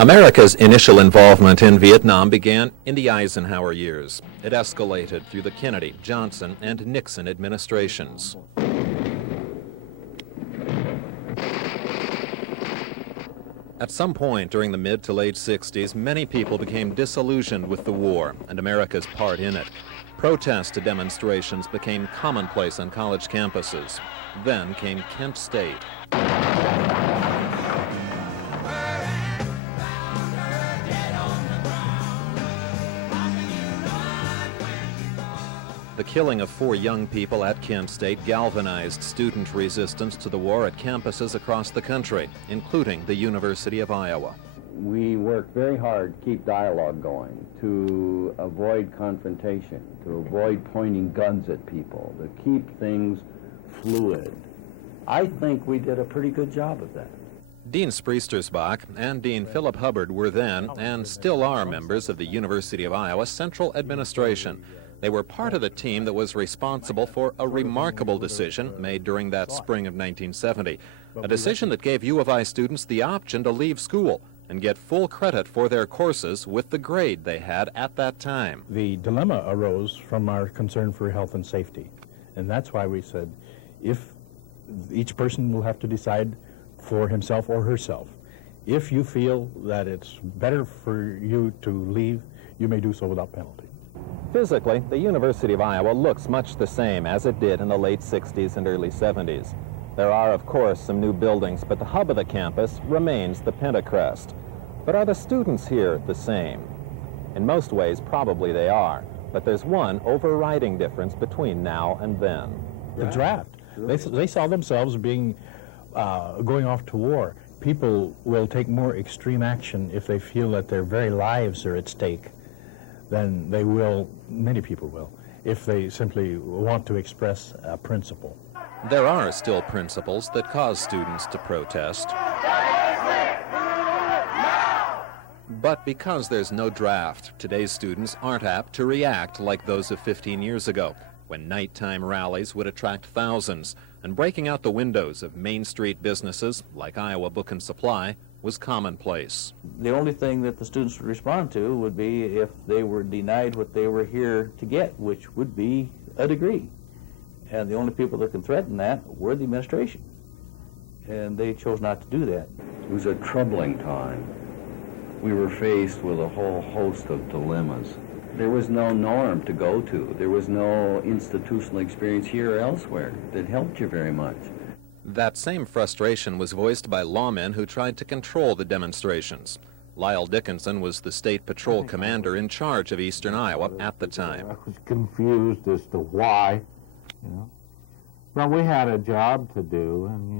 America's initial involvement in Vietnam began in the Eisenhower years. It escalated through the Kennedy, Johnson, and Nixon administrations. At some point during the mid to late 60s, many people became disillusioned with the war and America's part in it. Protest demonstrations became commonplace on college campuses. Then came Kent State. The killing of 4 young people at Kent State galvanized student resistance to the war at campuses across the country, including the University of Iowa. We worked very hard to keep dialogue going, to avoid confrontation, to avoid pointing guns at people, to keep things fluid. I think we did a pretty good job of that. Dean Spriestersbach and Dean Philip Hubbard were then, and still are, members of the University of Iowa Central Administration. They were part of the team that was responsible for a remarkable decision made during that spring of 1970, a decision that gave U of I students the option to leave school and get full credit for their courses with the grade they had at that time. The dilemma arose from our concern for health and safety, and that's why we said, if each person will have to decide for himself or herself. If you feel that it's better for you to leave, you may do so without penalty. Physically, the University of Iowa looks much the same as it did in the late 60s and early 70s. There are, of course, some new buildings, but the hub of the campus remains the pentacrest. But are the students here the same? In most ways, probably they are, but there's one overriding difference between now and then. The draft. They saw themselves being going off to war. People will take more extreme action if they feel that their very lives are at stake than they will, many people will, if they simply want to express a principle. There are still principles that cause students to protest. But because there's no draft, today's students aren't apt to react like those of 15 years ago, when nighttime rallies would attract thousands, and breaking out the windows of Main Street businesses like Iowa Book and Supply was commonplace. The only thing that the students would respond to would be if they were denied what they were here to get, which would be a degree. And the only people that can threaten that were the administration. And they chose not to do that. It was a troubling time. We were faced with a whole host of dilemmas. There was no norm to go to. There was no institutional experience here or elsewhere that helped you very much. That same frustration was voiced by lawmen who tried to control the demonstrations. Lyle Dickinson was the state patrol commander in charge of eastern Iowa at the time. I was confused as to why, Well, we had a job to do, and,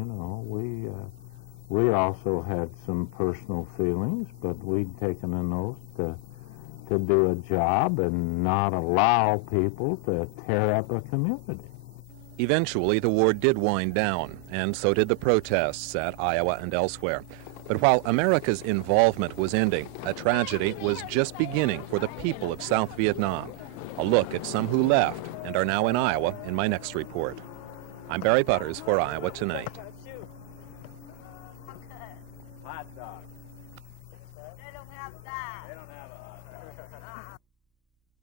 we also had some personal feelings, but we'd taken an oath to do a job and not allow people to tear up a community. Eventually, the war did wind down, and so did the protests at Iowa and elsewhere. But while America's involvement was ending, a tragedy was just beginning for the people of South Vietnam. A look at some who left and are now in Iowa in my next report. I'm Barry Butters for Iowa Tonight. Hot dog. They don't have that. They don't have a hot dog.